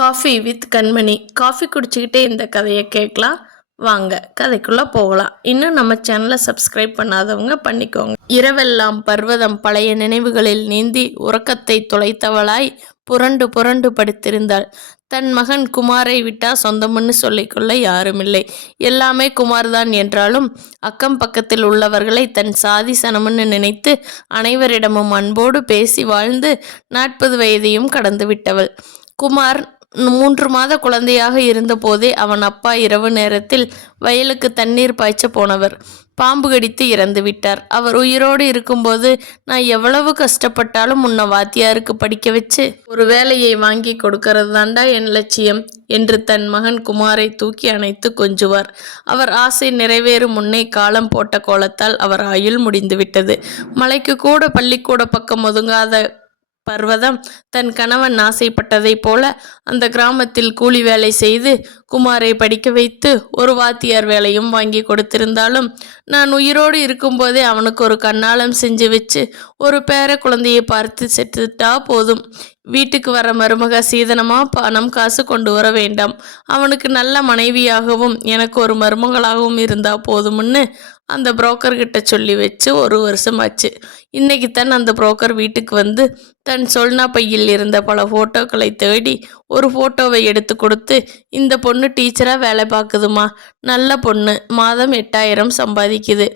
Coffee with Kanmani. Coffee குடிச்சுக்கிட்டே இந்த கதையை கேட்கலாம். வாங்க கதைக்குள்ளே போகலாம். இன்னும் நம்ம சேனலை சப்ஸ்கிரைப் பண்ணாதவங்க பண்ணிக்கோங்க. இரவெல்லாம் பர்வதம் பழைய நினைவுகளில் நீந்தி உறக்கத்தை தொலைத்தவளாய் புரண்டு புரண்டு படுத்திருந்தாள். தன் மகன் குமாரை விட்டா சொந்தம்னு சொல்லிக்கொள்ள யாருமில்லை. எல்லாமே குமார் தான் என்றாலும் அக்கம் பக்கத்தில் உள்ளவர்களை தன் சாதி சனம்னு நினைத்து அனைவரிடமும் அன்போடு பேசி வாழ்ந்து நாற்பது வயதையும் கடந்து விட்டவள் குமார் மூன்று மாத குழந்தையாக இருந்தபோதே அவன் அப்பா இரவு நேரத்தில் வயலுக்கு தண்ணீர் பாய்ச்ச போனவர். பாம்பு கடித்து இறந்து விட்டார். அவர் உயிரோடு இருக்கும்போது நான் எவ்வளவு கஷ்டப்பட்டாலும் உன்னை வாத்தியாருக்கு படிக்க வச்சு ஒரு வேலையை வாங்கி கொடுக்கறது தாண்டா என் லட்சியம் என்று தன் மகன் குமாரை தூக்கி அணைத்து கொஞ்சுவார். அவர் ஆசை நிறைவேறும் முன்னே காலம் போட்ட கோலத்தால் அவர் ஆயுள் முடிந்துவிட்டது. மலைக்கு கூட பள்ளிக்கூட பக்கம் ஒதுங்காத பர்வதம் தன் கணவன் ஆசைப்பட்டதைப் போல அந்த கிராமத்தில் கூலி வேலை செய்து குமாரை படிக்க வைத்து ஒரு வாத்தியார் வேலையும் வாங்கி கொடுத்திருந்தாலும் நான் உயிரோடு இருக்கும்போதே அவனுக்கு ஒரு கண்ணாலம் செஞ்சு வச்சு ஒரு பேர குழந்தையை பார்த்து செத்துட்டா போதும். வீட்டுக்கு வர மருமக சீதனமா பணம் காசு கொண்டு வர வேண்டாம். அவனுக்கு நல்ல மனைவியாகவும் எனக்கு ஒரு மருமகளாகவும் இருந்தா போதும்னு அந்த புரோக்கர்கிட்ட சொல்லி வச்சு ஒரு வருஷம் ஆச்சு இன்னைக்கு தான் அந்த புரோக்கர் வீட்டுக்கு வந்து தன் சொல்னா பையில் இருந்த பல ஃபோட்டோக்களை தேடி ஒரு ஃபோட்டோவை எடுத்து கொடுத்து இந்த பொண்ணு டீச்சராக வேலை பார்க்குதுமா நல்ல பொண்ணு. மாதம் எட்டாயிரம் சம்பாதிக்குது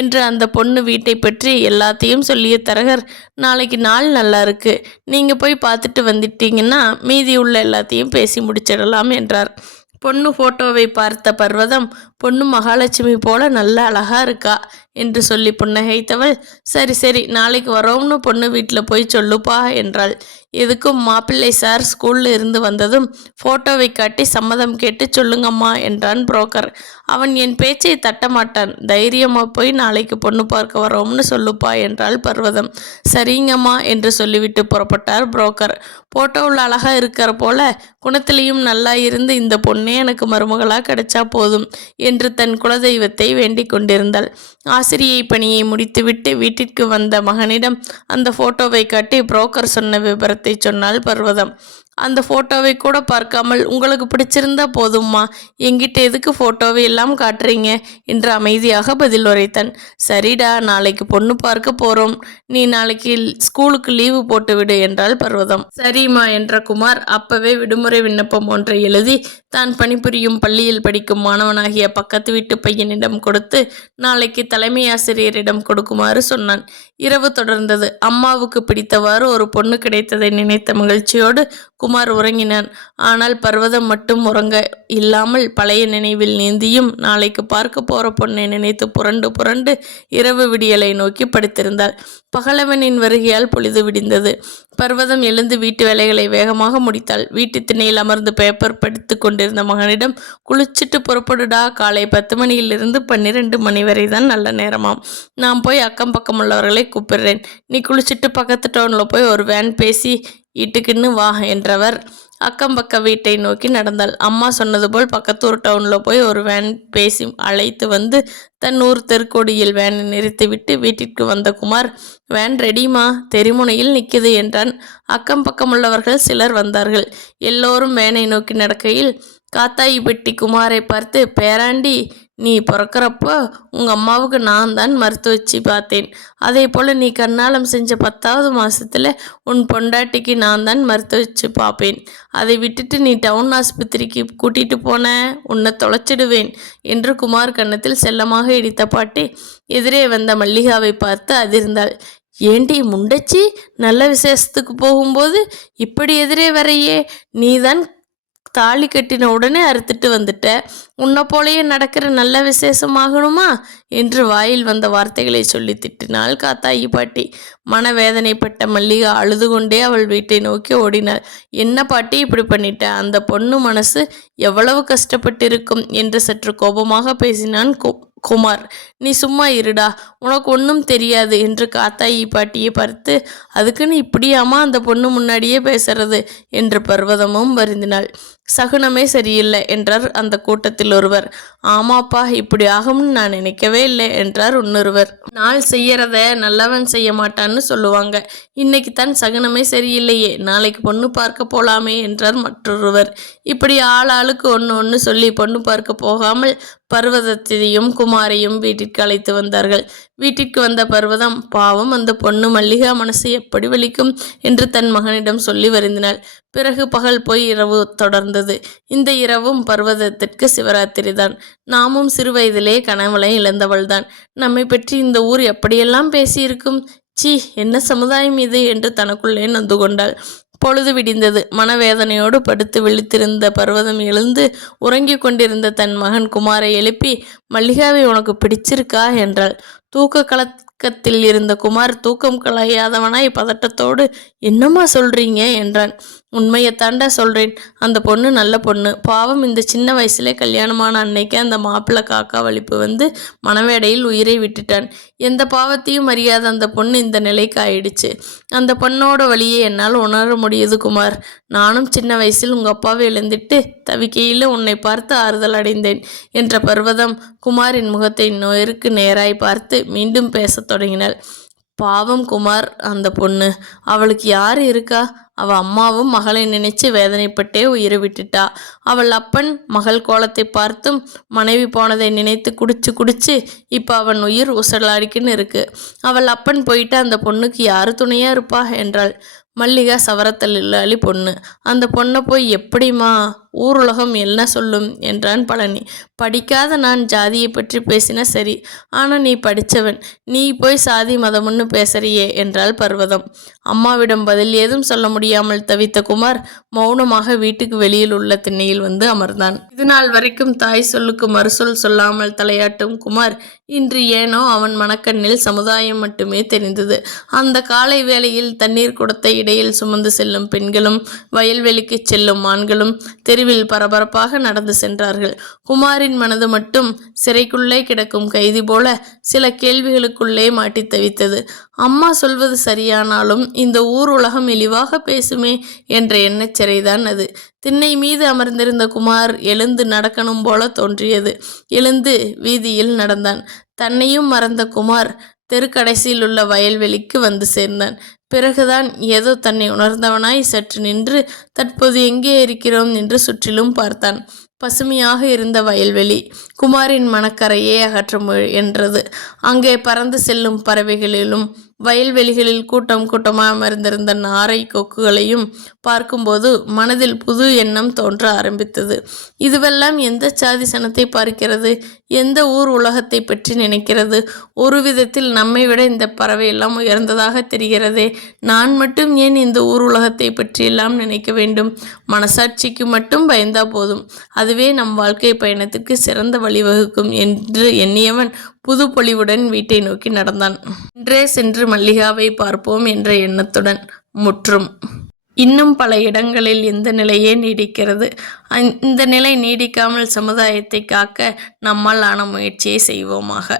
என்று அந்த பொண்ணு வீட்டை பற்றி எல்லாத்தையும் சொல்லிய தரகர் நாளைக்கு நாள் நல்லா இருக்கு. நீங்கள் போய் பார்த்துட்டு வந்துட்டீங்கன்னா மீதி உள்ள எல்லாத்தையும் பேசி முடிச்சிடலாம் என்றார். பொண்ணு ஃபோட்டோவை பார்த்த பர்வதம் பொண்ணு மகாலட்சுமி போல நல்ல அழகா இருக்கா? என்று சொல்லி புன்னகைத்தவள் சரி சரி நாளைக்கு வரோம்னு பொண்ணு வீட்டில் போய் சொல்லுப்பா என்றாள். எதுக்கும் மாப்பிள்ளை சார் ஸ்கூலில் இருந்து வந்ததும் ஃபோட்டோவை காட்டி சம்மதம் கேட்டு சொல்லுங்கம்மா என்றான் புரோக்கர் அவன் என் பேச்சை தட்டமாட்டான் தைரியமாக போய் நாளைக்கு பொண்ணு பார்க்க வரோம்னு சொல்லுப்பா என்றாள் பர்வதம். சரிங்கம்மா என்று சொல்லிவிட்டு புறப்பட்டார் புரோக்கர் ஃபோட்டோவில் அழகாக இருக்கிற போல குணத்திலையும் நல்லா இருந்து இந்த பொண்ணே எனக்கு மருமகளாக கிடைச்சா போதும் என்று தன் குலதெய்வத்தை வேண்டிக் கொண்டிருந்தாள். ஆசிரியை பணியை முடித்துவிட்டு வீட்டிற்கு வந்த மகனிடம் அந்த ஃபோட்டோவை காட்டி புரோக்கர் சொன்ன விபரத்தை சொன்னாள் பர்வதம். அந்த ஃபோட்டோவை கூட பார்க்காமல் உங்களுக்கு பிடிச்சிருந்தா போதும்மா. எங்கிட்ட எதுக்கு ஃபோட்டோவை எல்லாம் காட்டுறீங்க? என்று அமைதியாக பதில் உரைத்தான். சரிடா நாளைக்கு பொண்ணு பார்க்க போகிறோம் நீ நாளைக்கு ஸ்கூலுக்கு லீவு போட்டு விடு என்றாள் பர்வதம். சரிம்மா என்ற குமார் அப்பவே விடுமுறை விண்ணப்பம் ஒன்றை எழுதி தான் பணிபுரியும் பள்ளியில் படிக்கும் மாணவனாகிய பக்கத்து வீட்டு பையனிடம் கொடுத்து நாளைக்கு தலைமை ஆசிரியரிடம் கொடுக்குமாறு சொன்னான். இரவு தொடர்ந்தது. அம்மாவுக்கு பிடித்தவாறு ஒரு பொண்ணு கிடைத்ததை நினைத்த மகிழ்ச்சியோடு குமார் உறங்கினான். ஆனால் பர்வதம் மட்டும் உறங்க இல்லாமல் பழைய நினைவில் நீந்தியும் நாளைக்கு பார்க்க போற பொண்ணை நினைத்து புரண்டு புரண்டு இரவு விடியலை நோக்கி படுத்திருந்தாள். பகலவனின் வருகையால் பொழுது விடிந்தது. பர்வதம் எழுந்து வீட்டு வேலைகளை வேகமாக முடித்தாள். வீட்டு திணையில் அமர்ந்து பேப்பர் படித்து கொண்டிருந்த மகனிடம் குளிச்சுட்டு புறப்படுடா. காலை பத்து மணியிலிருந்து பன்னிரெண்டு மணி வரை தான் நல்ல நேரமாம். நாம் போய் அக்கம் பக்கம் உள்ளவர்களை கூப்பிடுறேன். நீ குளிச்சுட்டு பக்கத்து டவுனில் போய் ஒரு வேன் பேசி இட்டுக்குன்னு வா என்றவர் அக்கம் பக்க வீட்டை நோக்கி நடந்தாள். அம்மா சொன்னது போல் பக்கத்தூர் டவுனில் போய் ஒரு வேன் பேசி அழைத்து வந்து தன் ஊர் தெருக்கோடியில் வேனை நிறுத்திவிட்டு வீட்டிற்கு வந்த குமார் வேன் ரெடிமா தெருமுனையில் நிற்குது என்றான். அக்கம் பக்கமுள்ளவர்கள் சிலர் வந்தார்கள். எல்லோரும் வேனை நோக்கி நடக்கையில் காத்தாயி பெட்டி குமாரை பார்த்து பேராண்டி நீ பிறக்கிறப்போ உங்கள் அம்மாவுக்கு நான் தான் மருத்துவ வச்சு பார்த்தேன். அதே போல் நீ கண்ணாலம் செஞ்ச பத்தாவது மாதத்தில் உன் பொண்டாட்டிக்கு நான் தான் மருத்துவ வச்சு பார்ப்பேன். அதை விட்டுட்டு நீ டவுன் ஆஸ்பத்திரிக்கு கூட்டிகிட்டு போன உன்னை தொலைச்சிடுவேன் என்று குமார் கன்னத்தில் செல்லமாக இடித்த பாட்டி எதிரே வந்த மல்லிகாவை பார்த்து அதிர்ந்தாள். ஏண்டி முண்டச்சி நல்ல விசேஷத்துக்கு போகும்போது இப்படி எதிரே வரையே நீதான் தாலி கட்டின உடனே அறுத்துட்டு வந்துட்ட. உன்னை போலயே நடக்கிற நல்ல விசேஷமாகணுமா? என்று வாயில் வந்த வார்த்தைகளை சொல்லி திட்டினாள் காத்தாயி பாட்டி. மனவேதனைப்பட்ட மல்லிகா அழுது கொண்டே அவள் வீட்டை நோக்கி ஓடினாள். என்ன பாட்டி இப்படி பண்ணிட்ட? அந்த பொண்ணு மனசு எவ்வளவு கஷ்டப்பட்டிருக்கும்? என்று சற்று கோபமாக பேசினான் குமார். நீ சும்மா இருடா. உனக்கு ஒன்றும் தெரியாது என்று காத்தாயி பாட்டியை பார்த்து. அதுக்குன்னு இப்படியாமா அந்த பொண்ணு முன்னாடியே பேசுறது? என்று பர்வதமும் வருந்தினாள். சகுனமே சரியில்லை என்றார் அந்த கூட்டத்தில் ஒருவர் ஆமாப்பா இப்படி ஆகும்னு நான் நினைக்கவே இல்லை என்றார் இன்னொருவர். நாள் செய்யறத நல்லவன் செய்ய மாட்டான்னு சொல்லுவாங்க. இன்னைக்கு தான் சகுனமே சரியில்லையே நாளைக்கு பொண்ணு பார்க்க போலாமே என்றார் மற்றொருவர். இப்படி ஆள் ஆளுக்கு ஒன்று ஒன்று சொல்லி பொண்ணு பார்க்க போகாமல் பர்வதத்தையும் குமாரையும் வீட்டிற்கு அழைத்து வந்தார்கள். வீட்டிற்கு வந்த பர்வதம் பாவம் அந்த பொண்ணு மல்லிகா மனசு எப்படி வலிக்கும் என்று தன் மகனிடம் சொல்லி வருந்தினாள். பிறகு பகல் போய் இரவு தொடர்ந்தது. இந்த இரவும் பர்வதத்திற்கு சிவராத்திரி தான் நாமும் சிறுவயதிலே கணவனை இழந்தவள்தான். நம்மை பற்றி இந்த ஊர் எப்படியெல்லாம் பேசியிருக்கும்? சீ என்ன சமுதாயம் இது என்று தனக்குள்ளே நொந்து கொண்டாள். பொழுது விடிந்தது. மனவேதனையோடு படுத்து விழித்திருந்த பர்வதம் எழுந்து உறங்கிக் கொண்டிருந்த தன் மகன் குமாரை எழுப்பி மல்லிகாவை உனக்கு பிடிச்சிருக்கா? என்றாள். தூக்க கலக்கத்தில் இருந்த குமார் தூக்கம் கலையாதவனாய் பதட்டத்தோடு என்னம்மா சொல்றீங்க? என்றான். உண்மையை தாண்டா சொல்கிறேன் அந்த பொண்ணு நல்ல பொண்ணு. பாவம் இந்த சின்ன வயசுலே கல்யாணமான அன்னைக்கு அந்த மாப்பிள்ளை காக்கா வலிப்பு வந்து மணவேடையில் உயிரை விட்டுட்டான். எந்த பாவத்தையும் அறியாத அந்த பொண்ணு இந்த நிலைக்கு ஆயிடுச்சு. அந்த பொண்ணோட வழியை என்னால் உணர முடியுது குமார். நானும் சின்ன வயசில் உங்கள் அப்பாவை இழந்துட்டு தவிக்கையில் உன்னை பார்த்து ஆறுதல் அடைந்தேன் என்ற பர்வதம் குமாரின் முகத்தை நோயிற்கு நேராய் பார்த்து மீண்டும் பேசத் தொடங்கினாள். பாவம் குமார் அந்த பொண்ணு. அவளுக்கு யார் இருக்கா? அவ அம்மாவும் மகளை நினைச்சு வேதனைப்பட்டே உயிரை விட்டுட்டா. அவள் அப்பன் மகள் கோலத்தை பார்த்தும் மனைவி போனதை நினைத்து குடிச்சு குடிச்சு இப்போ அவன் உயிர் உசலாடிக்குன்னு இருக்கு. அவள் அப்பன் போயிட்டு அந்த பொண்ணுக்கு யாரு துணையா இருப்பா? என்றாள். மல்லிகா சவரத்தல் இல்லாளி பொண்ணு. அந்த பொண்ணை போய் எப்படிம்மா? ஊருலகம் என்ன சொல்லும்? என்றான் பழனி. படிக்காத நான் ஜாதியை பற்றி பேசின சரி. ஆனால் நீ படித்தவன் நீ போய் சாதி மதம்னு பேசுறியே என்றாள் பர்வதம். அம்மாவிடம் பதில் ஏதும் சொல்ல முடியாமல் தவித்த குமார் மௌனமாக வீட்டுக்கு வெளியில் உள்ள திண்ணையில் வந்து அமர்ந்தான். இது நாள் வரைக்கும் தாய் சொல்லுக்கு மறுசொல் சொல்லாமல் தலையாட்டும் குமார் இன்று ஏனோ அவன் மனக்கண்ணில் சமுதாயம் மட்டுமே தெரிந்தது. அந்த காலை வேளையில் தண்ணீர் குடத்தை இடையில் சுமந்து செல்லும் பெண்களும் வயல்வெளிக்கு செல்லும் ஆண்களும் தெருவில் பரபரப்பாக நடந்து சென்றார்கள். குமாரின் மனது மட்டும் சிறைக்குள்ளே கிடக்கும் கைதி போல சில கேள்விகளுக்குள்ளே மாட்டி தவித்தது. அம்மா சொல்வது சரியானாலும் இந்த ஊர் உலகம் இழிவாக பேசுமே என்ற எண்ணச்சிறைதான் அது. திண்ணை மீது அமர்ந்திருந்த குமார் எழுந்து நடக்கணும் போல தோன்றியது. எழுந்து வீதியில் நடந்தான். தன்னையும் மறந்த குமார் தெருக்கடைசியில் உள்ள வயல்வெளிக்கு வந்து சேர்ந்தான். பிறகுதான் ஏதோ தன்னை உணர்ந்தவனாய் சற்று நின்று தற்போது எங்கே இருக்கிறோம்? என்று சுற்றிலும் பார்த்தான். பசுமையாக இருந்த வயல்வெளி குமாரின் மனக்கரையே அகற்ற என்றது. அங்கே பறந்து செல்லும் பறவைகளிலும் வயல்வெளிகளில் கூட்டம் கூட்டமாக அமர்ந்திருந்த நாரை கொக்குகளையும் பார்க்கும்போது மனதில் புது எண்ணம் தோன்ற ஆரம்பித்தது. இதுவெல்லாம் எந்த சாதி சனத்தை பார்க்கிறது? எந்த ஊர் உலகத்தை பற்றி நினைக்கிறது? ஒரு விதத்தில் நம்மை விட இந்த பறவை எல்லாம் உயர்ந்ததாக தெரிகிறதே. நான் மட்டும் ஏன் இந்த ஊர் உலகத்தை பற்றியெல்லாம் நினைக்க வேண்டும்? மனசாட்சிக்கு மட்டும் பயந்தா போதும். அதுவே நம் வாழ்க்கை பயணத்திற்கு சிறந்த வழிவகுக்கும் என்று எண்ணியவன் புது பொலிவுடன் வீட்டை நோக்கி நடந்தான். இன்றே சென்று மல்லிகாவை பார்ப்போம் என்ற எண்ணத்துடன் முற்றும். இன்னும் பல இடங்களில் இந்த நிலையே நீடிக்கிறது. இந்த நிலை நீடிக்காமல் சமுதாயத்தை காக்க நம்மால் ஆன முயற்சியை செய்வோமாக.